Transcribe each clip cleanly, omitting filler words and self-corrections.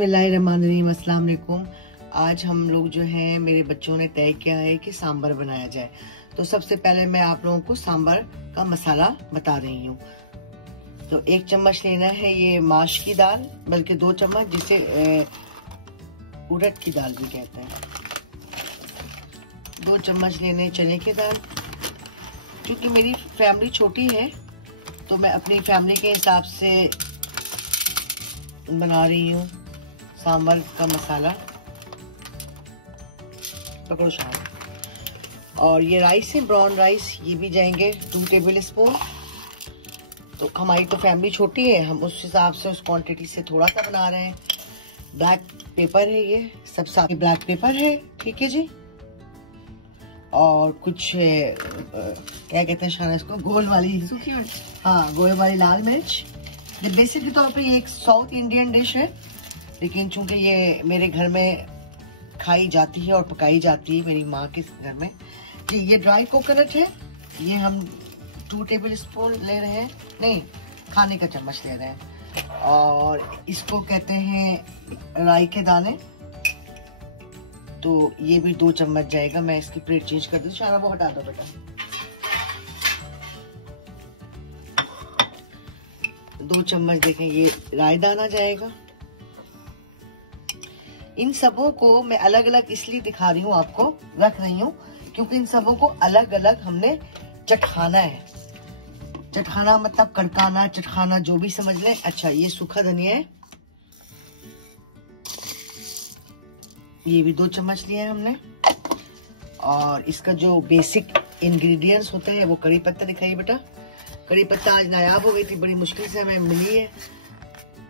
बिस्मिल्लाहिर्रहमानिर्रहीम, अस्सलाम वालेकुम। आज हम लोग जो है मेरे बच्चों ने तय किया है कि सांभर बनाया जाए। तो सबसे पहले मैं आप लोगों को सांभर का मसाला बता रही हूँ। तो 1 चम्मच लेना है ये माश की दाल, बल्कि 2 चम्मच, जिसे उड़द की दाल भी कहते हैं। 2 चम्मच लेने चने की दाल। क्योंकि मेरी फैमिली छोटी है तो मैं अपनी फैमिली के हिसाब से बना रही हूँ सांभर का मसाला। पकड़ो शायद। और ये राइस है, ब्राउन राइस, ये भी जाएंगे 2 टेबल स्पून। तो हमारी तो फैमिली छोटी है, हम उस हिसाब से उस क्वांटिटी से थोड़ा सा बना रहे हैं। ब्लैक पेपर है, ये सब साथ ब्लैक पेपर है, ठीक है जी। और कुछ क्या कहते हैं शाना इसको, गोल वाली सूखी मिर्च, हाँ गोल वाली लाल मिर्च। ये बेसिक के तौर पे ये एक साउथ इंडियन डिश है, लेकिन चूंकि ये मेरे घर में खाई जाती है और पकाई जाती है मेरी माँ के घर में। ये ड्राई कोकोनट है, ये हम 2 टेबल स्पून ले रहे हैं, नहीं खाने का चम्मच ले रहे हैं। और इसको कहते हैं राई के दाने, तो ये भी 2 चम्मच जाएगा। मैं इसकी प्लेट चेंज कर दूँ, शाना वो हटा दो बेटा। 2 चम्मच देखें ये राई दाना जाएगा। इन सबों को मैं अलग अलग इसलिए दिखा रही हूँ, आपको रख रही हूँ, क्योंकि इन सबों को अलग अलग हमने चटखाना है। चटखाना मतलब कड़काना, चटखाना, जो भी समझ लें। अच्छा, ये सूखा धनिया है, ये भी 2 चम्मच लिए हैं हमने। और इसका जो बेसिक इंग्रेडिएंट्स होते हैं वो कड़ी पत्ता दिखाइए बेटा। कड़ी पत्ता आज नायाब हो गई थी, बड़ी मुश्किल से हमें मिली है।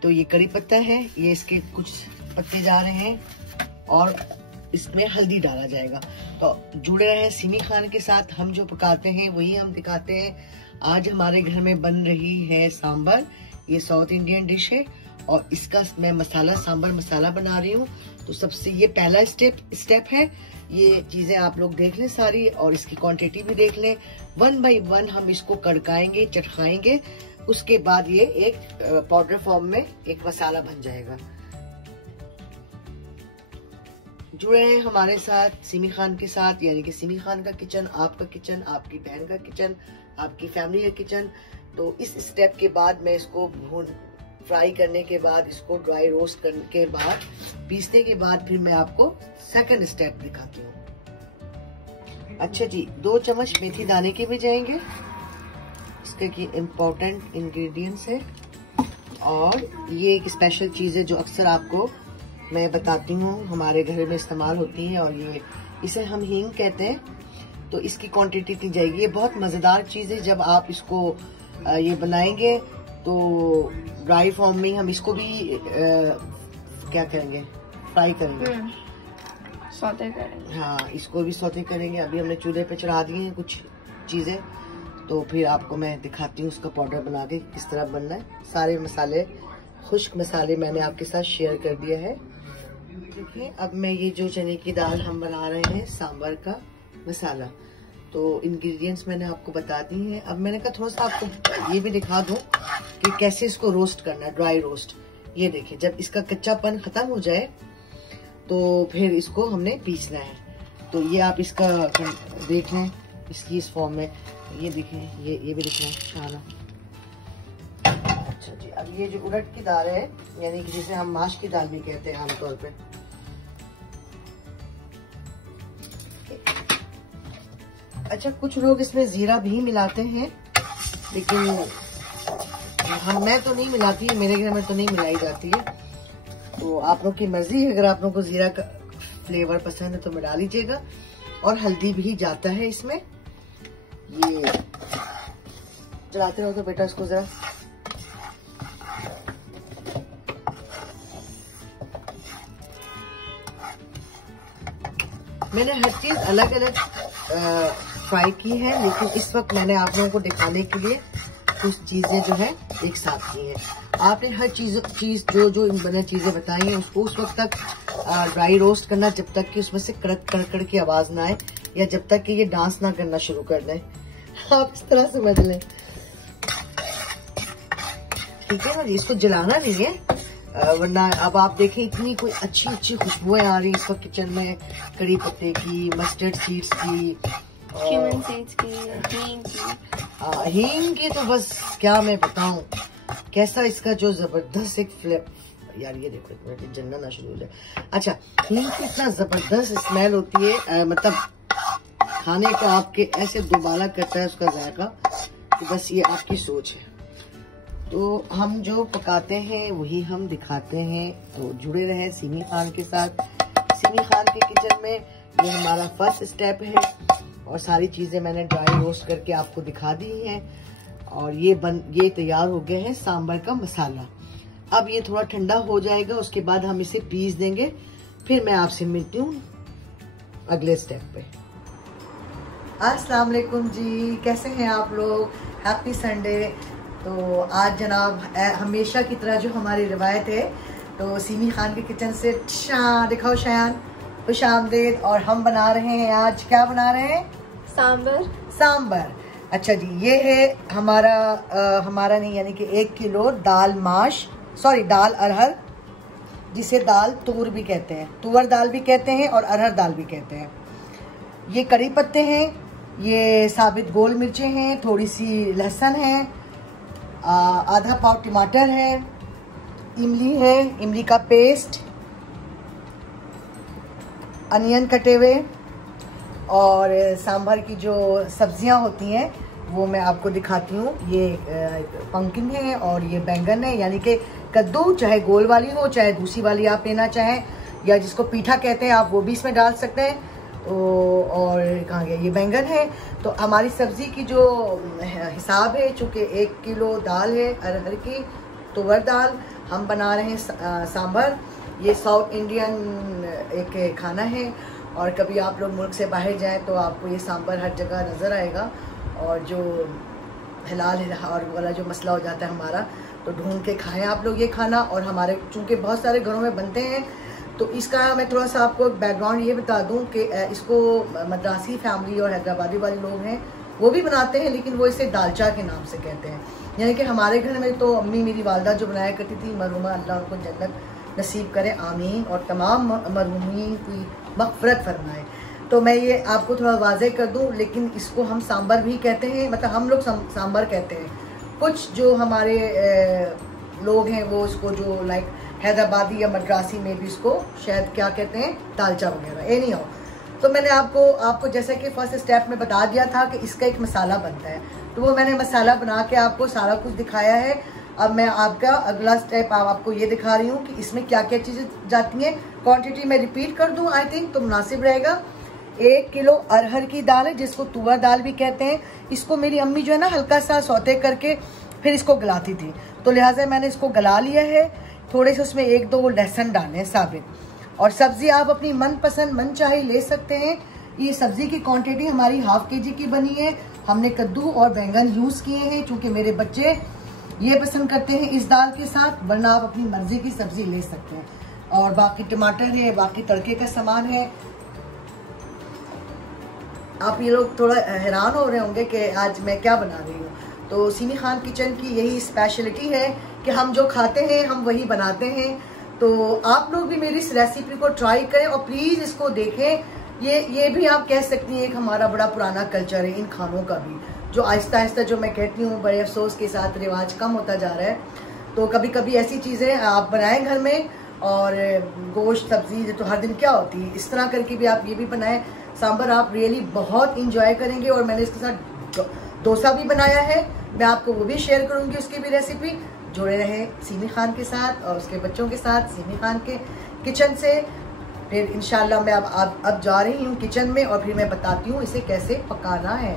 तो ये कड़ी पत्ता है, ये इसके कुछ पत्ते जा रहे हैं और इसमें हल्दी डाला जाएगा। तो जुड़े रहे सिमी खान के साथ, हम जो पकाते हैं वही हम दिखाते हैं। आज हमारे घर में बन रही है सांभर, ये साउथ इंडियन डिश है और इसका मैं मसाला, सांभर मसाला बना रही हूँ। तो सबसे ये पहला स्टेप है। ये चीजें आप लोग देख लें सारी, और इसकी क्वांटिटी भी देख लें। 1 बाय 1 हम इसको कड़काएंगे, चटखाएंगे। उसके बाद ये एक पाउडर फॉर्म में एक मसाला बन जाएगा। जुड़े हैं हमारे साथ सिमी खान के साथ, यानी कि सिमी खान का किचन, आपका किचन, आपकी बहन का किचन, आपकी फैमिली का किचन। तो इस स्टेप के बाद मैं इसको फ्राई करने के बाद, इसको ड्राई रोस्ट करने के बाद, पीसने के बाद फिर मैं आपको सेकंड स्टेप दिखाती हूँ। अच्छा जी, 2 चम्मच मेथी दाने के भी जाएंगे, इसके की इम्पोर्टेंट इंग्रेडिएंट्स है। और ये एक स्पेशल चीज है जो अक्सर आपको मैं बताती हूँ, हमारे घर में इस्तेमाल होती है, और ये इसे हम हींग कहते हैं। तो इसकी क्वांटिटी की जाएगी। ये बहुत मजेदार चीज है। जब आप इसको ये बनाएंगे तो ड्राई फॉर्म में हम इसको भी क्या करेंगे, फ्राई करेंगे, सौते करेंगे। हाँ, इसको भी सौते करेंगे। अभी हमने चूल्हे पे चढ़ा दिए हैं कुछ चीजें, तो फिर आपको मैं दिखाती हूँ उसका पाउडर बना के किस तरह बनना है। सारे मसाले, खुश्क मसाले मैंने आपके साथ शेयर कर दिया है। देखिए, अब मैं ये जो चने की दाल हम बना रहे हैं सांभर का मसाला, तो इंग्रेडिएंट्स मैंने आपको बता दी हैं। अब मैंने कहा थोड़ा सा आपको ये भी दिखा दूं कि कैसे इसको रोस्ट करना है, ड्राई रोस्ट। ये देखिए, जब इसका कच्चापन खत्म हो जाए तो फिर इसको हमने पीसना है। तो ये आप इसका देख लें, इसकी इस फॉर्म में। ये देखिए, ये भी दिखना है शाना। अच्छा जी, अब ये जो उड़द की दाल है, यानी कि जिसे हम माश की दाल भी कहते हैं आमतौर पे, अच्छा कुछ लोग इसमें जीरा भी मिलाते हैं, लेकिन मैं तो नहीं मिलाती, मेरे घर में तो नहीं मिलाई जाती है। तो आप लोग की मर्जी है, अगर आप लोग को जीरा का फ्लेवर पसंद है तो मिला लीजिएगा। और हल्दी भी जाता है इसमें। ये चलाते रहो तो बेटा इसको जरा। मैंने हर चीज अलग अलग फ्राई की है, लेकिन इस वक्त मैंने आप लोगों को दिखाने के लिए कुछ चीजें जो है एक साथ की है। आपने हर चीज जो मैंने चीजें बताई हैं उसको उस वक्त तक ड्राई रोस्ट करना, जब तक कि उसमें से कड़क कड़कड़ की आवाज ना आए, या जब तक कि ये डांस ना करना शुरू कर दें। आप इस तरह समझ लें, ठीक है ना। इसको जलाना नहीं है, वरना अब आप देखें इतनी कोई अच्छी अच्छी खुशबुएं आ रही इस वक्त किचन में, कड़ी पत्ते की, मस्टर्ड सीड्स की, क्यूमिन सीड्स की, हींग की। हींग की तो बस क्या मैं बताऊं, कैसा इसका जो जबरदस्त एक फ्लेवर, यार ये देखो जलना ना शुरू हो जाए। अच्छा, हींग की इतना जबरदस्त स्मेल होती है, मतलब खाने का आपके ऐसे दोबारा करता है उसका जायका कि बस ये आपकी सोच है। तो हम जो पकाते हैं वही हम दिखाते हैं, तो जुड़े रहे सिमी खान के साथ। सिमी खान के किचन में ये हमारा फर्स्ट स्टेप है और सारी चीजें मैंने ड्राई रोस्ट करके आपको दिखा दी हैं। और ये तैयार हो गए हैं सांभर का मसाला। अब ये थोड़ा ठंडा हो जाएगा, उसके बाद हम इसे पीस देंगे, फिर मैं आपसे मिलती हूँ अगले स्टेप पे। अस्सलाम वालेकुम जी, कैसे हैं आप लोग? Happy Sunday. तो आज जनाब हमेशा की तरह जो हमारी रिवायत है, तो सिमी खान के किचन से दिखाओ शायान, खुश आमदेद। और हम बना रहे हैं आज, क्या बना रहे हैं? सांबर। अच्छा जी, ये है हमारा नहीं, यानी कि 1 किलो दाल दाल अरहर, जिसे दाल तूर भी कहते हैं, तुअर दाल भी कहते हैं और अरहर दाल भी कहते हैं। ये कड़ी पत्ते हैं, ये साबित गोल मिर्चें हैं, थोड़ी सी लहसुन है, आधा पाव टमाटर है, इमली है, इमली का पेस्ट, अनियन कटे हुए, और सांभर की जो सब्जियां होती हैं वो मैं आपको दिखाती हूँ। ये पंकिन है और ये बैंगन है, यानी कि कद्दू, चाहे गोल वाली हो चाहे दूसरी वाली आप लेना चाहें, या जिसको पीठा कहते हैं आप वो भी इसमें डाल सकते हैं। तो और कहाँ गया, ये बैंगन है। तो हमारी सब्जी की जो हिसाब है, चूँकि 1 किलो दाल है अरहर की, तुअर दाल, हम बना रहे हैं सांभर। ये साउथ इंडियन एक खाना है, और कभी आप लोग मुल्क से बाहर जाएं तो आपको ये सांभर हर जगह नज़र आएगा। और जो हलाल और वाला जो मसला हो जाता है हमारा, तो ढूंढ के खाएं आप लोग ये खाना। और हमारे चूँकि बहुत सारे घरों में बनते हैं, तो इसका मैं थोड़ा सा आपको बैकग्राउंड ये बता दूं कि इसको मद्रासी फैमिली और हैदराबादी वाले लोग हैं वो भी बनाते हैं, लेकिन वो इसे दालचा के नाम से कहते हैं। यानी कि हमारे घर में तो अम्मी, मेरी वालदा जो बनाया करती थी, मरहुमा, अल्लाह उनको जन्नत नसीब करे, आमीन, और तमाम मरहुमीन की मग़फ़िरत फरमाए। तो मैं ये आपको थोड़ा वाज़ेह कर दूं, लेकिन इसको हम सांबर भी कहते हैं, मतलब हम लोग सांबर कहते हैं। कुछ जो हमारे लोग हैं वो इसको जो लाइक हैदराबादी या मद्रासी में भी इसको शायद क्या कहते हैं, दालचा वगैरह, ये नहीं हो। तो मैंने आपको जैसे कि फर्स्ट स्टेप में बता दिया था कि इसका एक मसाला बनता है, तो वो मैंने मसाला बना के आपको सारा कुछ दिखाया है। अब मैं आपका अगला स्टेप आपको ये दिखा रही हूँ कि इसमें क्या क्या चीज़ें जाती हैं। क्वांटिटी मैं रिपीट कर दूँ, आई थिंक तो मुनासिब रहेगा। 1 किलो अरहर की दाल है, जिसको तुअर दाल भी कहते हैं। इसको मेरी अम्मी जो है ना हल्का सा सौते करके फिर इसको गलाती थी, तो लिहाजा मैंने इसको गला लिया है। थोड़े से उसमें 1-2 लहसुन डालने हैं साबित, और सब्जी आप अपनी मनपसंद मन चाहे ले सकते हैं। ये सब्जी की क्वांटिटी हमारी ½ kg की बनी है। हमने कद्दू और बैंगन यूज़ किए हैं, चूँकि मेरे बच्चे ये पसंद करते हैं इस दाल के साथ, वरना आप अपनी मर्जी की सब्जी ले सकते हैं। और बाकी टमाटर है, बाकी तड़के का सामान है। आप ये लोग थोड़ा हैरान हो रहे होंगे कि आज मैं क्या बना रही हूँ। तो सिमी खान किचन की यही स्पेशलिटी है कि हम जो खाते हैं हम वही बनाते हैं। तो आप लोग भी मेरी इस रेसिपी को ट्राई करें और प्लीज़ इसको देखें। ये भी आप कह सकती हैं एक हमारा बड़ा पुराना कल्चर है इन खानों का भी, जो आहिस्ता आहिस्ता, जो मैं कहती हूँ बड़े अफसोस के साथ, रिवाज कम होता जा रहा है। तो कभी कभी ऐसी चीज़ें आप बनाएं घर में, और गोश्त सब्जी तो हर दिन क्या होती है, इस तरह करके भी आप ये भी बनाएं। सांभर आप रियली बहुत इंजॉय करेंगे। और मैंने इसके साथ डोसा भी बनाया है, मैं आपको वो भी शेयर करूँगी, उसकी भी रेसिपी। जुड़े रहे सिमी खान के साथ और उसके बच्चों के साथ, सिमी खान के किचन से। फिर इंशाल्लाह मैं अब जा रही हूँ किचन में, और फिर मैं बताती हूँ इसे कैसे पकाना है।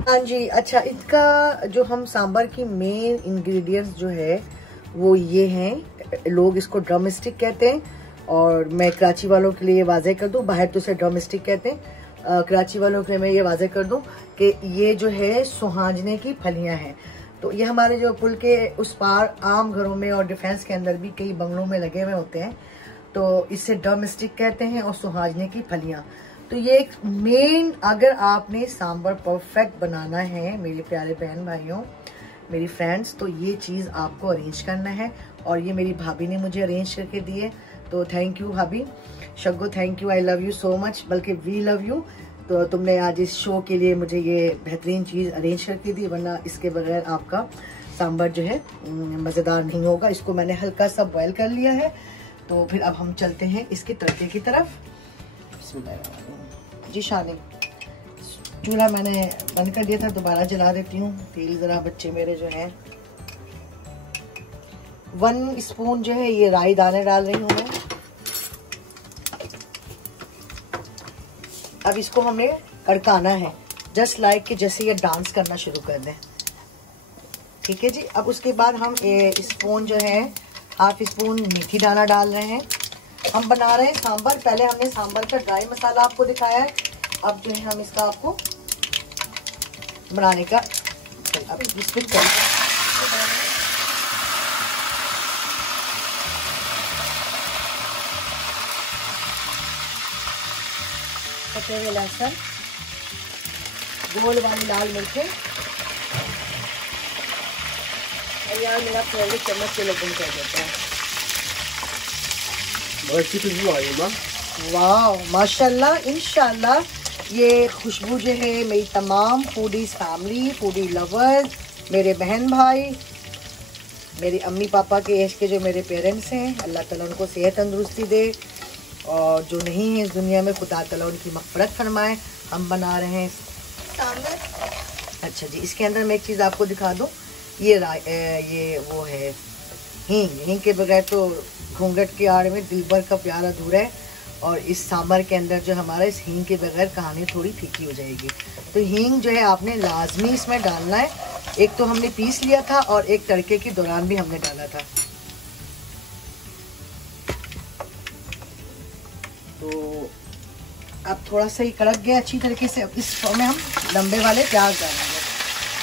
हाँ जी, अच्छा, इसका जो हम सांभर की मेन इंग्रेडिएंट्स जो है वो ये हैं। लोग इसको ड्रम स्टिक कहते हैं, और मैं कराची वालों के लिए वाज़ेह कर दूं, बाहर तो उसे ड्रम स्टिक कहते हैं, कराची वालों के लिए मैं ये वाज़ेह कर दूं कि ये जो है सुहांजने की फलियां हैं। तो ये हमारे जो पुल के उस पार आम घरों में और डिफेंस के अंदर भी कई बंगलों में लगे हुए होते हैं, तो इससे ड्रम स्टिक कहते हैं, और सुहांजने की फलियां। तो ये एक मेन, अगर आपने सांभर परफेक्ट बनाना है मेरे प्यारे बहन भाइयों, मेरी फ्रेंड्स, तो ये चीज़ आपको अरेंज करना है और ये मेरी भाभी ने मुझे अरेंज करके दिए। तो थैंक यू भाभी, Shaggo thank you, I love you so much, बल्कि वी लव यू। तो तुमने आज इस शो के लिए मुझे ये बेहतरीन चीज़ अरेंज करके दी, वरना इसके बगैर आपका सांभर जो है मज़ेदार नहीं होगा। इसको मैंने हल्का सा बॉयल कर लिया है। तो फिर अब हम चलते हैं इसके तड़के की तरफ। जी शानी, चूल्हा मैंने बंद कर दिया था, दोबारा जला देती हूँ। तेल ज़रा बच्चे मेरे जो हैं, 1 स्पून जो है ये राई दाने डाल रही हूँ मैं। अब इसको हमने कड़काना है, जस्ट लाइक कि जैसे ये डांस करना शुरू कर दें। ठीक है जी। अब उसके बाद हम स्पून जो है, हाफ स्पून मेथी दाना डाल रहे हैं। हम बना रहे हैं सांभर। पहले हमने सांभर का ड्राई मसाला आपको दिखाया है, अब जो है हम इसका आपको बनाने का अब स्पिट करेंगे। कटे हुए लहसुन, गोल वाली लाल मिर्चें, और यार मेरा फेवरेट चम्मच से लोगों कर देता है। बहुत अच्छी खुशबू आ रही है। वाह माशाल्लाह, इंशाल्लाह ये खुशबू जो है मेरी तमाम फूडीज फैमिली, फूडी लवर्स, मेरे बहन भाई, मेरी अम्मी पापा के एज के जो मेरे पेरेंट्स हैं, अल्लाह ताला उनको सेहत तंदुरुस्ती दे, और जो नहीं है इस दुनिया में खुदा ताला उनकी मग़फ़िरत फरमाए। हम बना रहे हैं सांभर। अच्छा जी, इसके अंदर मैं एक चीज़ आपको दिखा दूँ, ये वो है हींग। हींग के बगैर तो घूंघट की आड़ में दिलबर का प्यार अधूरा है, और इस सांभर के अंदर जो हमारा इस हींग के बगैर कहानी थोड़ी फीकी हो जाएगी। तो हींग जो है आपने लाजमी इसमें डालना है। एक तो हमने पीस लिया था और एक तड़के के दौरान भी हमने डाला था। तो अब थोड़ा सा ही कड़क गया अच्छी तरीके से। अब इस में हम लंबे वाले प्याज डालेंगे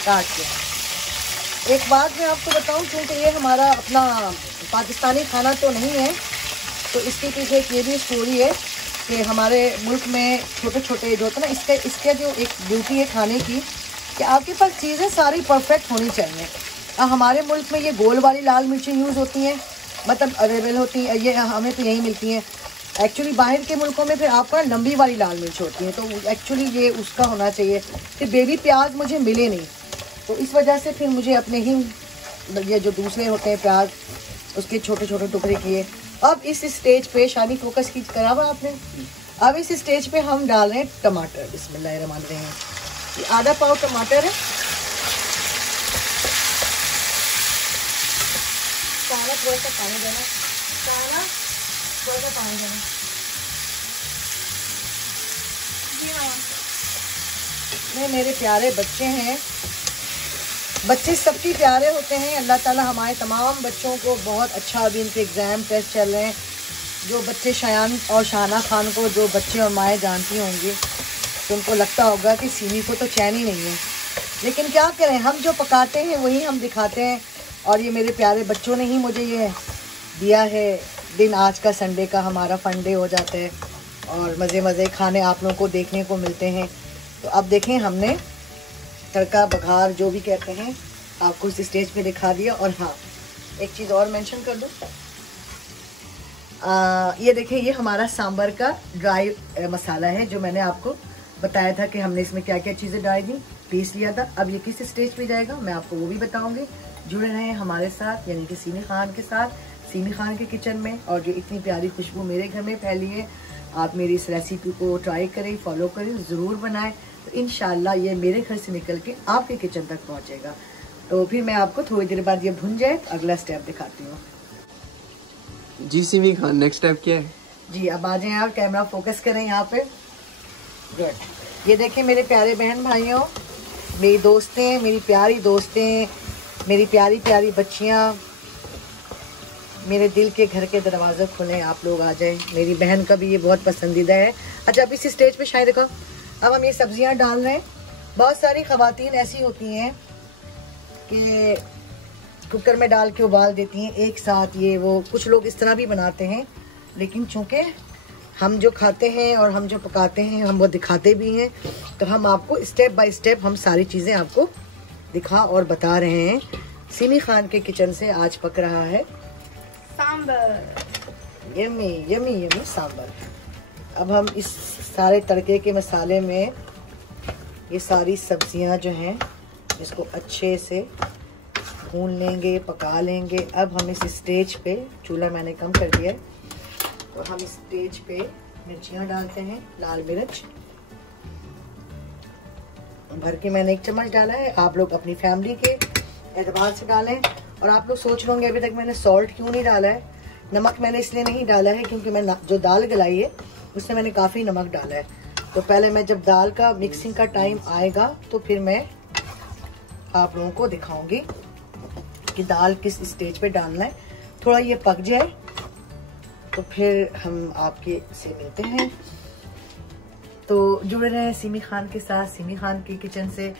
काट के। एक बात मैं आपको बताऊं, क्योंकि ये हमारा अपना पाकिस्तानी खाना तो नहीं है, तो इसके पीछे एक ये भी स्टोरी है कि हमारे मुल्क में छोटे छोटे जो होता है ना, इसके जो एक ब्यूटी है खाने की, कि आपके पास चीज़ें सारी परफेक्ट होनी चाहिए। हमारे मुल्क में ये गोल वाली लाल मिर्चें यूज़ होती हैं, मतलब अवेलेबल होती हैं, ये हमें तो यहीं मिलती हैं। एक्चुअली बाहर के मुल्कों में फिर आपका लंबी वाली लाल मिर्च होती है, तो एक्चुअली ये उसका होना चाहिए। कि बेबी प्याज मुझे मिले नहीं, तो इस वजह से फिर मुझे अपने ही ये जो दूसरे होते हैं प्याज, उसके छोटे छोटे टुकड़े किए। अब इस स्टेज पे शानी फोकस की करा हुआ आपने, अब इस स्टेज पे हम डाल रहे हैं टमाटर। बिस्मिल्लाहिर्रहमानिर्रहीम। ये आधा पाव टमाटर है। थोड़ा सा पानी देना, थोड़ा सा पानी देना। नहीं, मेरे प्यारे बच्चे हैं, बच्चे सबके प्यारे होते हैं। अल्लाह ताला हमारे तमाम बच्चों को बहुत अच्छा, अभी इनके एग्ज़ाम टेस्ट चल रहे हैं। जो बच्चे शयान और शाना खान को, जो बच्चे और माएँ जानती होंगी, तो उनको लगता होगा कि सीमी को तो चैन ही नहीं है। लेकिन क्या करें, हम जो पकाते हैं वही हम दिखाते हैं। और ये मेरे प्यारे बच्चों ने ही मुझे ये दिया है दिन। आज का संडे का हमारा फन डे हो जाता है और मज़े मज़े खाने आप लोगों को देखने को मिलते हैं। तो अब देखें, हमने तड़का बघार जो भी कहते हैं आपको इस स्टेज पे दिखा दिया। और हाँ, एक चीज़ और मेंशन कर दूँ, ये देखिए, ये हमारा सांभर का ड्राई मसाला है, जो मैंने आपको बताया था कि हमने इसमें क्या क्या चीज़ें डाली थी, पीस लिया था। अब ये किस स्टेज पे जाएगा मैं आपको वो भी बताऊंगी। जुड़े रहें हमारे साथ, यानी कि सीमी खान के साथ, सीमी खान के किचन में। और जो इतनी प्यारी खुशबू मेरे घर में फैली है, आप मेरी इस रेसिपी को ट्राई करें, फॉलो करें, ज़रूर बनाएं, तो इंशाल्लाह ये मेरे घर से निकल के आपके किचन तक पहुंचेगा। तो फिर मैं आपको थोड़ी देर बाद ये भुन जाए तो अगला स्टेप दिखाती हूँ। जी सीमी खान, नेक्स्ट स्टेप क्या है? जी अब आ जाएं आप, कैमरा फोकस करें यहाँ पे। गुड। ये देखें मेरे प्यारे बहन भाइयों, मेरी दोस्तें, मेरी प्यारी दोस्तें, मेरी प्यारी प्यारी बच्चियाँ, मेरे दिल के घर के दरवाजे खुले, आप लोग आ जाएं। मेरी बहन का भी ये बहुत पसंदीदा है। अच्छा, अब इस स्टेज पे शायद देखो, अब हम ये सब्जियां डाल रहे हैं। बहुत सारी ख़वातीन ऐसी होती हैं कि कुकर में डाल के उबाल देती हैं एक साथ, ये वो, कुछ लोग इस तरह भी बनाते हैं। लेकिन चूँकि हम जो खाते हैं और हम जो पकाते हैं हम वो दिखाते भी हैं, तो हम आपको स्टेप बाय स्टेप हम सारी चीज़ें आपको दिखा और बता रहे हैं। सिमी खान के किचन से आज पक रहा है sambar. Yummy yummy yummy sambar. अब हम इस सारे तड़के के मसाले में ये सारी सब्जियां जो हैं इसको अच्छे से भून लेंगे, पका लेंगे। अब हम इस स्टेज पे, चूल्हा मैंने कम कर दिया है, तो हम इस स्टेज पे मिर्चियाँ डालते हैं। लाल मिर्च भर के मैंने 1 चम्मच डाला है। आप लोग अपनी फैमिली के एतबार से डालें। और आप लोग सोच रहे होंगे अभी तक मैंने सॉल्ट क्यों नहीं डाला है। नमक मैंने इसलिए नहीं डाला है क्योंकि मैं जो दाल गलाई है उसमें मैंने काफ़ी नमक डाला है। तो पहले मैं जब दाल का मिक्सिंग का टाइम आएगा तो फिर मैं आप लोगों को दिखाऊंगी कि दाल किस स्टेज पे डालना है। थोड़ा ये पक जाए तो फिर हम आपके से मिलते हैं। तो जुड़े रहें सिमी खान के साथ, सिमी खान के किचन से।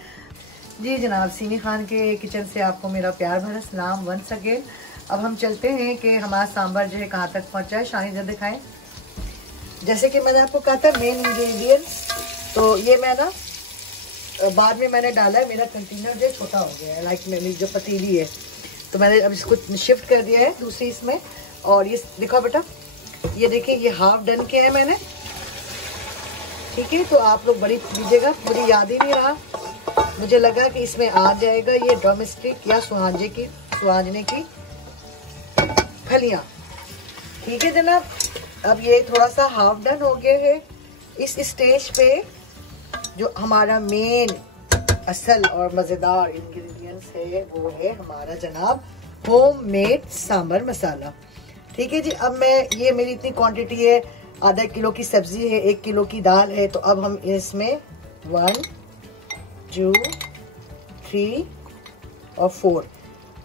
जी जनाब, सिमी खान के किचन से आपको मेरा प्यार भरा सलाम वंस अगेन। अब हम चलते हैं कि हमारा सांभर जो है कहाँ तक पहुँचा है। शानी जब दिखाएं। जैसे कि मैंने आपको कहा था मेन इंग्रेडिएंट्स, तो ये मैं ना बाद में मैंने डाला है। मेरा कंटेनर जो छोटा हो गया है, लाइक मेरी जो पतीली है, तो मैंने अब इसको शिफ्ट कर दिया है दूसरी इसमें। और ये देखो बेटा, ये देखिए ये हाफ डन किया है मैंने, ठीक है। तो आप लोग बड़ी लीजिएगा, मुझे याद ही नहीं रहा, मुझे लगा कि इसमें आ जाएगा ये डोमेस्टिक या सुहांजने की फलियाँ, ठीक है जनाब। अब ये थोड़ा सा हाफ डन हो गया है। इस स्टेज पे जो हमारा मेन असल और मज़ेदार इंग्रेडिएंट्स है वो है हमारा जनाब होममेड सांभर मसाला, ठीक है जी। अब मैं ये मेरी इतनी क्वांटिटी है, आधा किलो की सब्जी है, 1 किलो की दाल है। तो अब हम इसमें 1 2 3 और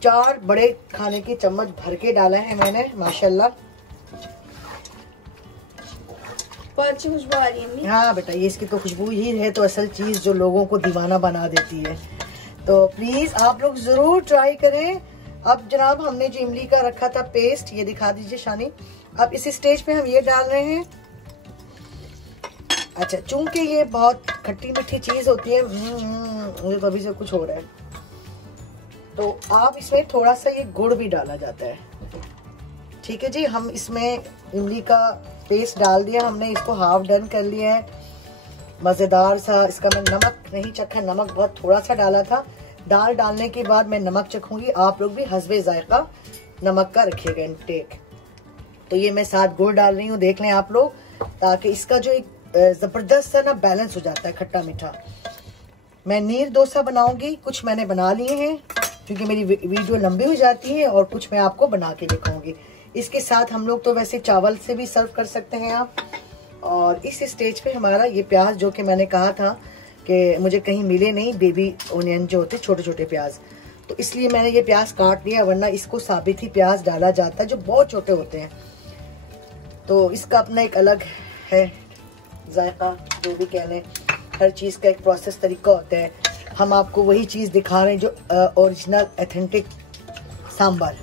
4 बड़े खाने के चम्मच भर के डाला है मैंने माशाल्लाह। अच्छी खुशबू आ रही है। हाँ बेटा, ये इसकी तो खुशबू ही है तो असल चीज जो लोगों को दीवाना बना देती है। तो प्लीज आप लोग जरूर ट्राई करें। अब जनाब हमने जो इमली का रखा था पेस्ट, ये दिखा दीजिए शानी। अब इस स्टेज पे हम ये डाल रहे हैं। अच्छा, चूंकि ये बहुत खट्टी मीठी चीज होती है, मुझे तो अभी से कुछ हो रहा है, तो आप इसमें थोड़ा सा ये गुड़ भी डाला जाता है, ठीक है जी। हम इसमें इमली का पेस्ट डाल दिया हमने, इसको हाफ डन कर लिया है। मज़ेदार सा, इसका मैं नमक नहीं चखा, नमक बहुत थोड़ा सा डाला था। दाल डालने के बाद मैं नमक चखूंगी, आप लोग भी हस्बे जायका नमक का रखिएगा इंटेक। तो ये मैं साथ गुड़ डाल रही हूँ, देख लें आप लोग, ताकि इसका जो एक जबरदस्त सा ना बैलेंस हो जाता है खट्टा मीठा। मैं नीर डोसा बनाऊंगी, कुछ मैंने बना लिए हैं क्योंकि मेरी वीडियो लंबी हो जाती है, और कुछ मैं आपको बना के दिखाऊंगी। इसके साथ हम लोग तो वैसे चावल से भी सर्व कर सकते हैं आप। और इस स्टेज पे हमारा ये प्याज, जो कि मैंने कहा था कि मुझे कहीं मिले नहीं बेबी ओनियन जो होते छोटे छोटे प्याज, तो इसलिए मैंने ये प्याज काट लिया, वरना इसको साबित ही प्याज डाला जाता है जो बहुत छोटे होते हैं। तो इसका अपना एक अलग है जायका, जो भी कह लें, हर चीज़ का एक प्रोसेस तरीका होता है। हम आपको वही चीज़ दिखा रहे हैं जो ओरिजिनल ऑथेंटिक सांभर,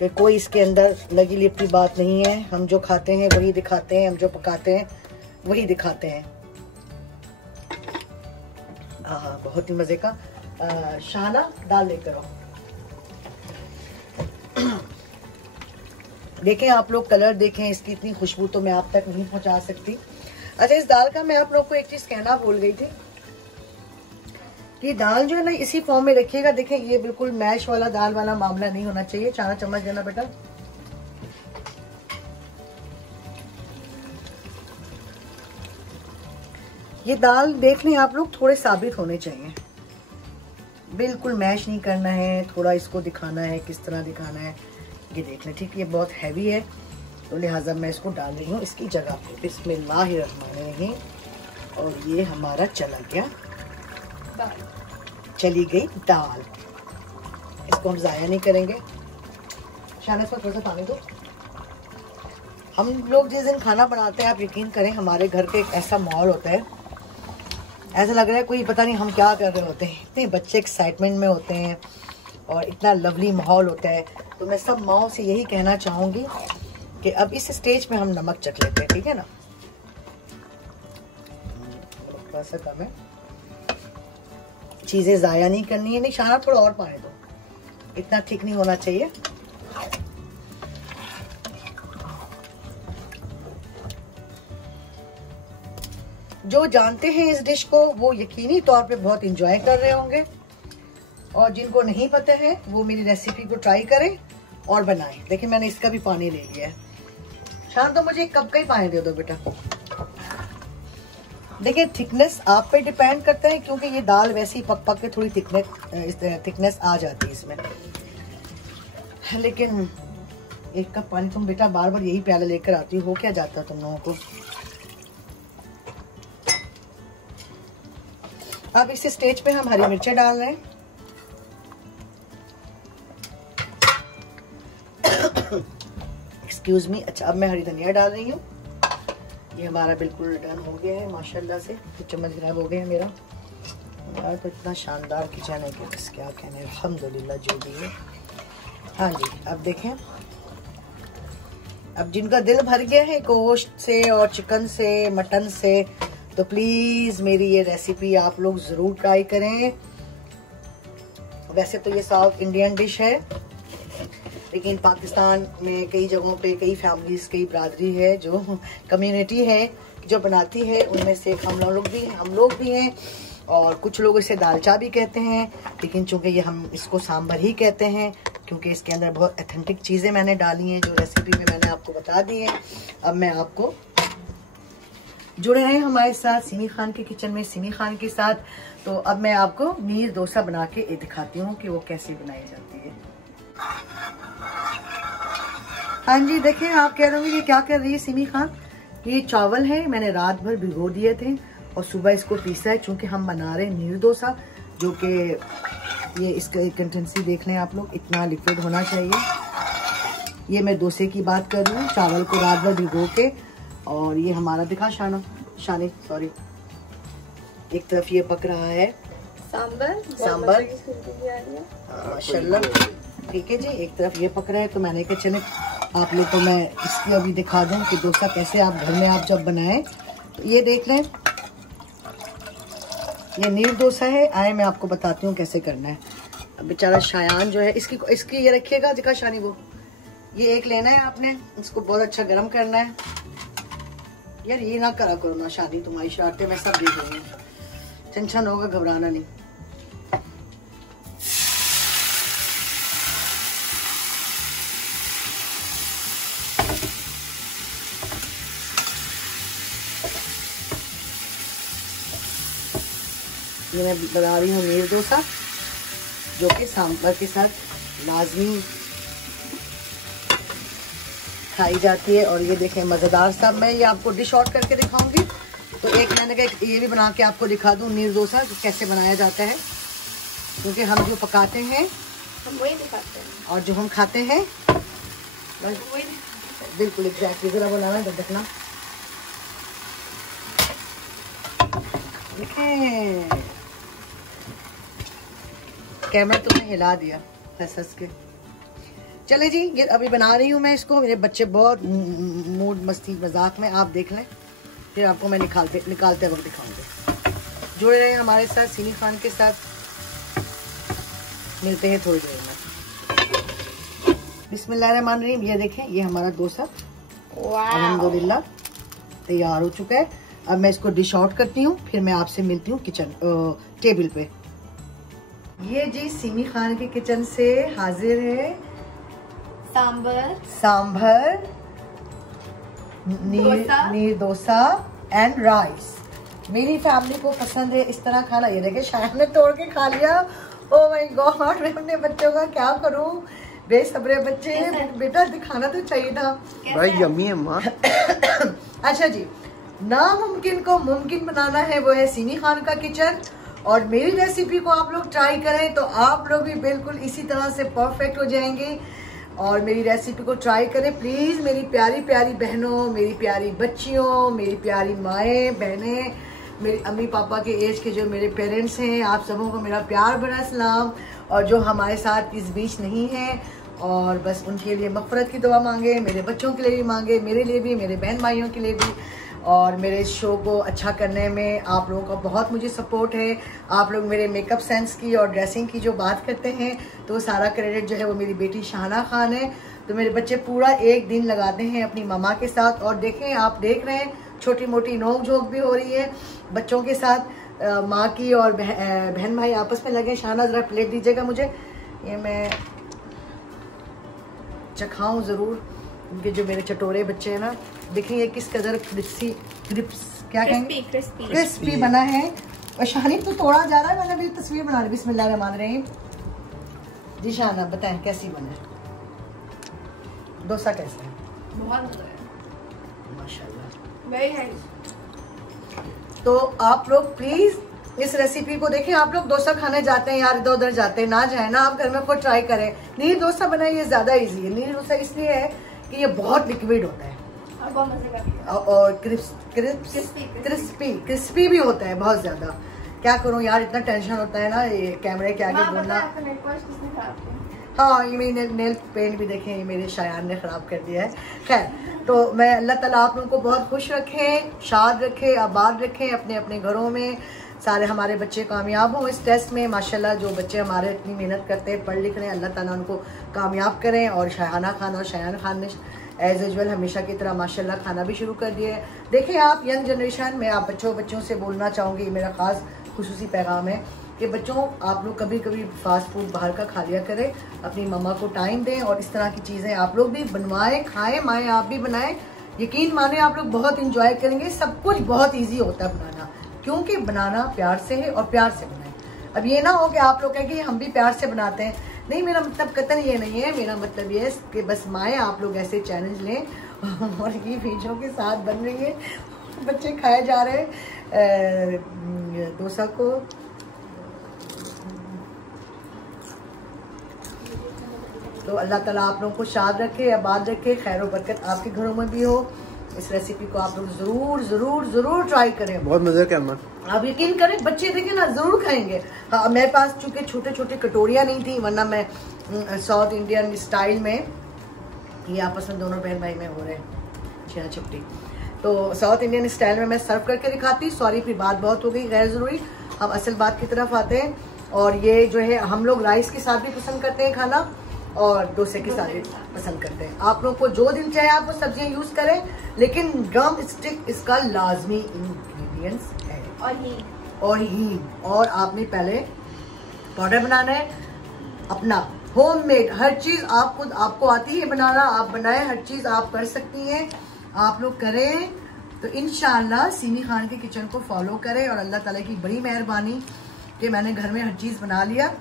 कि कोई इसके अंदर लगी लिपटी बात नहीं है। हम जो खाते हैं वही दिखाते हैं, हम जो पकाते हैं वही दिखाते हैं। हाँ, बहुत ही मजे का। शाना दाल लेकर आओ। देखें आप लोग, कलर देखें, इसकी इतनी खुशबू तो मैं आप तक नहीं पहुंचा सकती। अच्छा, इस दाल का मैं आप लोग को एक चीज कहना भूल गई थी कि दाल जो है ना इसी फॉर्म में रखिएगा। देखें, ये बिल्कुल मैश वाला दाल वाला मामला नहीं होना चाहिए। 4 चम्मच देना बेटा। ये दाल देख लें आप लोग, थोड़े साबित होने चाहिए, बिल्कुल मैश नहीं करना है। थोड़ा इसको दिखाना है, किस तरह दिखाना है ये देख लें, ठीक है। ये बहुत हैवी है तो लिहाजा मैं इसको डाल रही हूँ इसकी जगह पे। बिस्मिल्लाहिर्रहमानिर्रहीम। और ये हमारा चला गया, चली गई दाल। इसको हम ज़ाया नहीं करेंगे। शाना, इसमें थोड़ा सा पानी दो। हम लोग जिस दिन खाना बनाते हैं, आप यकीन करें, हमारे घर पे एक ऐसा माहौल होता है, ऐसा लग रहा है कोई पता नहीं हम क्या कर रहे होते हैं। इतने बच्चे एक्साइटमेंट में होते हैं और इतना लवली माहौल होता है। तो मैं सब माओं से यही कहना चाहूँगी कि अब इस स्टेज पे हम नमक चख लेते हैं, ठीक है ना। थोड़ा सा कम है, चीज़ें ज़ाया नहीं करनी है। नहीं शाना थोड़ा और पानी दो, इतना थिक नहीं होना चाहिए। जो जानते हैं इस डिश को वो यकीनी तौर पे बहुत इंजॉय कर रहे होंगे, और जिनको नहीं पता है वो मेरी रेसिपी को ट्राई करें और बनाएं। देखिए मैंने इसका भी पानी ले लिया है। शान तो मुझे एक कप का ही पानी दे दो बेटा। देखिए थिकनेस आप पे डिपेंड करता है, क्योंकि ये दाल वैसे ही पक पक के थोड़ी थिकनेस आ जाती है इसमें। लेकिन एक कप पानी तुम बेटा बार बार यही प्याला लेकर आती हो क्या जाता है तुम लोगों को। अब इस स्टेज पे हम हरी मिर्चें डाल रहे हैं। Excuse me. अच्छा अब मैं हरी धनिया डाल रही हूँ। ये हमारा बिल्कुल डन हो गया है माशाल्लाह से। कुछ चम्मच खराब हो गया है मेरा यार, तो इतना शानदार किचन है कि बस क्या कहने, अल्हम्दुलिल्लाह जो भी है। हाँ जी अब देखें, अब जिनका दिल भर गया है गोश्त से और चिकन से मटन से, तो प्लीज़ मेरी ये रेसिपी आप लोग ज़रूर ट्राई करें। वैसे तो ये साउथ इंडियन डिश है, लेकिन पाकिस्तान में कई जगहों पे कई फैमिलीज कई बरादरी है, जो कम्युनिटी है जो बनाती है, उनमें से हम लोग भी हैं और कुछ लोग इसे दालचा भी कहते हैं, लेकिन चूंकि ये हम इसको सांभर ही कहते हैं क्योंकि इसके अंदर बहुत ऑथेंटिक चीज़ें मैंने डाली हैं जो रेसिपी में मैंने आपको बता दी हैं। अब मैं आपको जुड़े हैं हमारे साथ सिमी खान के किचन में, सिमी खान के साथ। तो अब मैं आपको नीर डोसा बना के दिखाती हूँ कि वो कैसे बनाई जाती है। हाँ जी देखें, आप कह रहे होंगे ये क्या कर रही है सिमी खान। ये चावल है, मैंने रात भर भिगो दिए थे और सुबह इसको पीसा है, चूंकि हम बना रहे हैं नीर डोसा, जो कि ये इसका कंसिस्टेंसी देख लें आप लोग, इतना लिक्विड होना चाहिए। ये मैं डोसे की बात कर रही हूँ, चावल को रात भर भिगो के। और ये हमारा दिखा शानी सॉरी, एक तरफ ये पक रहा है सांबर माशाल्लाह, ठीक है जी। एक तरफ ये पक रहा है, तो मैंने कहा चले आप लोग को मैं इसकी अभी दिखा दूं कि डोसा कैसे आप घर में आप जब बनाएं। तो ये देख लें, ये नीर डोसा है। आए मैं आपको बताती हूँ कैसे करना है। अब बेचारा शायान जो है, इसकी ये रखिएगा दिखा शानी, वो ये एक लेना है आपने, इसको बहुत अच्छा गर्म करना है। यार ये ना करा करो ना शादी, तुम्हारी शरारतें मैं सब देख रही हूँ, टेंशन होगा, घबराना नहीं। ये मैं बना रही हूँ नीर डोसा, जो कि सांभर के साथ लाजमी खाई जाती है। और ये देखें मज़ेदार सा, मैं ये आपको डिश आउट करके दिखाऊंगी। तो एक मैंने कहा ये भी बना के आपको दिखा दूं नीर डोसा कैसे बनाया जाता है, क्योंकि हम जो पकाते हैं हम वही दिखाते हैं और जो हम खाते हैं वही बिल्कुल एग्जैक्टली। ज़रा बनाना जब देखना, देखें कैमरा तुमने हिला दिया हंस के। चले जी, ये अभी बना रही हूँ मैं इसको। मेरे बच्चे बहुत मूड मस्ती मजाक में, आप देख लें, फिर आपको मैं निकालते वक्त दिखाऊंगी। जुड़े रहे हमारे साथ सिमी खान के साथ, मिलते हैं थोड़ी देर में। बिस्मिल्लाहिर्रहमानिर्रहीम। ये देखें, ये हमारा डोसा अल्हम्दुलिल्लाह तैयार हो चुका है। अब मैं इसको डिश आउट करती हूँ, फिर मैं आपसे मिलती हूँ किचन टेबल पे। ये जी सिमी खान के किचन से हाजिर है सांभर नीर डोसा एंड राइस। मेरी फैमिली को पसंद है इस तरह खाना। ये देखे शायद ने तोड़ के खा लिया। ओह माय गॉड, मैं अपने बच्चों का क्या करूं, बेसब्रे बच्चे। बेटा दिखाना तो चाहिए था भाई, यम्मी है माँ। अच्छा जी, नामुमकिन को मुमकिन बनाना है, वो है सिमी खान का किचन। और मेरी रेसिपी को आप लोग ट्राई करें तो आप लोग भी बिल्कुल इसी तरह से परफेक्ट हो जाएंगे। और मेरी रेसिपी को ट्राई करें प्लीज़। मेरी प्यारी प्यारी बहनों, मेरी प्यारी बच्चियों, मेरी प्यारी माएँ बहनें, मेरी अम्मी पापा के एज के जो मेरे पेरेंट्स हैं, आप सबों को मेरा प्यार भरा सलाम। और जो हमारे साथ इस बीच नहीं हैं, और बस उनके लिए मग़फ़िरत की दुआ मांगे, मेरे बच्चों के लिए भी मांगे, मेरे लिए भी, मेरे बहन भाइयों के लिए भी। और मेरे शो को अच्छा करने में आप लोगों का बहुत मुझे सपोर्ट है। आप लोग मेरे मेकअप सेंस की और ड्रेसिंग की जो बात करते हैं तो सारा क्रेडिट जो है वो मेरी बेटी शाहाना खान है। तो मेरे बच्चे पूरा एक दिन लगाते हैं अपनी मम्मा के साथ, और देखें आप देख रहे हैं छोटी मोटी नोक झोंक भी हो रही है बच्चों के साथ। माँ की और बहन भाई आपस में लगे। शाहाना ज़रा प्लेट दीजिएगा मुझे, ये मैं चखाऊँ ज़रूर। इनके जो मेरे चटोरे बच्चे हैं ना, देखें ये किस कदर क्रिस्पी बना है। और शाहानी तो तोड़ा जा रहा है, मैंने अभी तस्वीर बना ली। बिस्मिल्लाहिर्रहमानिर्रहीम। जी शाहाना बताएं कैसी बना है डोसा, कैसा है? बहुत मजा है, माशाल्लाह, वेरी नाइस। तो आप लोग प्लीज इस रेसिपी को देखें। आप लोग डोसा खाने जाते हैं यार, इधर उधर जाते हैं, ना जाए ना, आप घर में खुद ट्राई करें। नीर डोसा बनाइए, ज्यादा इजी है। नीर डोसा इसलिए है कि ये बहुत लिक्विड होता है और बहुत मजे का भी है। और क्रिस्पी भी होता है बहुत ज्यादा। क्या करूं यार, इतना टेंशन होता है ना ये कैमरे के आगे बोलना। हाँ, ये मेरी नेल पेंट भी देखें, ये मेरे शायान ने ख़राब कर दिया है। खैर, तो मैं अल्लाह ताला आप लोगों को बहुत खुश रखें, शाद रखें, आबाद रखें अपने अपने घरों में। सारे हमारे बच्चे कामयाब हों इस टेस्ट में। माशाल्लाह जो बच्चे हमारे इतनी मेहनत करते हैं, पढ़ लिख रहे हैं, अल्लाह ताला उनको कामयाब करें। और शाहाना खान और शायान खान ने एज यूजुअल हमेशा की तरह माशाल्लाह खाना भी शुरू कर दिया है। देखें आप यंग जनरेशन में, आप बच्चों से बोलना चाहूँगी, मेरा ख़ास खुसूसी पैगाम है कि बच्चों आप लोग कभी कभी फास्ट फूड बाहर का खा लिया करें, अपनी मम्मा को टाइम दें और इस तरह की चीज़ें आप लोग भी बनवाएं, खाएं, माएँ आप भी बनाएं। यकीन माने आप लोग बहुत इंजॉय करेंगे। सब कुछ बहुत इजी होता है बनाना, क्योंकि बनाना प्यार से है और प्यार से बनाएं। अब ये ना हो कि आप लोग कहें कि हम भी प्यार से बनाते हैं, नहीं, मेरा मतलब कतई ये नहीं है। मेरा मतलब ये है कि बस माएँ आप लोग ऐसे चैलेंज लें और ये बीजों के साथ बन रही है, बच्चे खाए जा रहे हैं डोसा को। तो अल्लाह ताला आप लोगों को शाद रखे, आबाद रखे, खैर और बरकत आपके घरों में भी हो। इस रेसिपी को आप लोग जरूर जरूर जरूर ट्राई करें, बहुत मजा है। अम्मा आप यकीन करें, बच्चे देखें ना जरूर खाएंगे। हाँ, मेरे पास चूंकि छोटे छोटे कटोरियाँ नहीं थी, वरना मैं साउथ इंडियन स्टाइल में, ये आपस में दोनों बहन भाई में हो रहे हैं छीना छिपटी, तो साउथ इंडियन स्टाइल में मैं सर्व करके दिखाती। सॉरी, फिर बात बहुत हो गई गैर ज़रूरी। हम असल बात की तरफ आते हैं। और ये जो है हम लोग राइस के साथ भी पसंद करते हैं खाना और डोसे के साथ भी पसंद करते हैं। आप लोग को जो दिन चाहे आप वो सब्जियां यूज करें, लेकिन ड्रम स्टिक इसका लाजमी इंग्रेडिएंट्स है। और हींग। और आपने पहले पाउडर बनाना है अपना होममेड। हर चीज आपको आती है बनाना, आप बनाएं, हर चीज आप कर सकती हैं। आप लोग करें तो इंशाल्लाह सिमी खान के किचन को फॉलो करें। और अल्लाह ताला की बड़ी मेहरबानी कि मैंने घर में हर चीज बना लिया।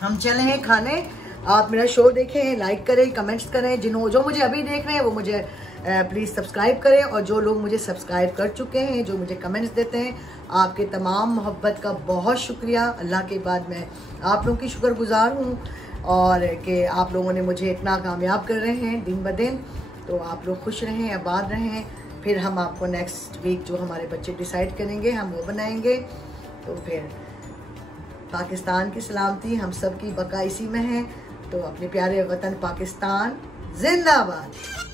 हम चले हैं खाने। आप मेरा शो देखें, लाइक करें, कमेंट्स करें। जो मुझे अभी देख रहे हैं वो मुझे प्लीज़ सब्सक्राइब करें। और जो लोग मुझे सब्सक्राइब कर चुके हैं, जो मुझे कमेंट्स देते हैं, आपके तमाम मोहब्बत का बहुत शुक्रिया। अल्लाह के बाद मैं आप लोगों की शुक्रगुजार हूँ और कि आप लोगों ने मुझे इतना कामयाब कर रहे हैं दिन ब दिन। तो आप लोग खुश रहें, आबाद रहें। फिर हम आपको नेक्स्ट वीक जो हमारे बच्चे डिसाइड करेंगे हम वो बनाएंगे। तो फिर पाकिस्तान की सलामती, हम सब की बका इसी में है। तो अपने प्यारे वतन पाकिस्तान जिंदाबाद।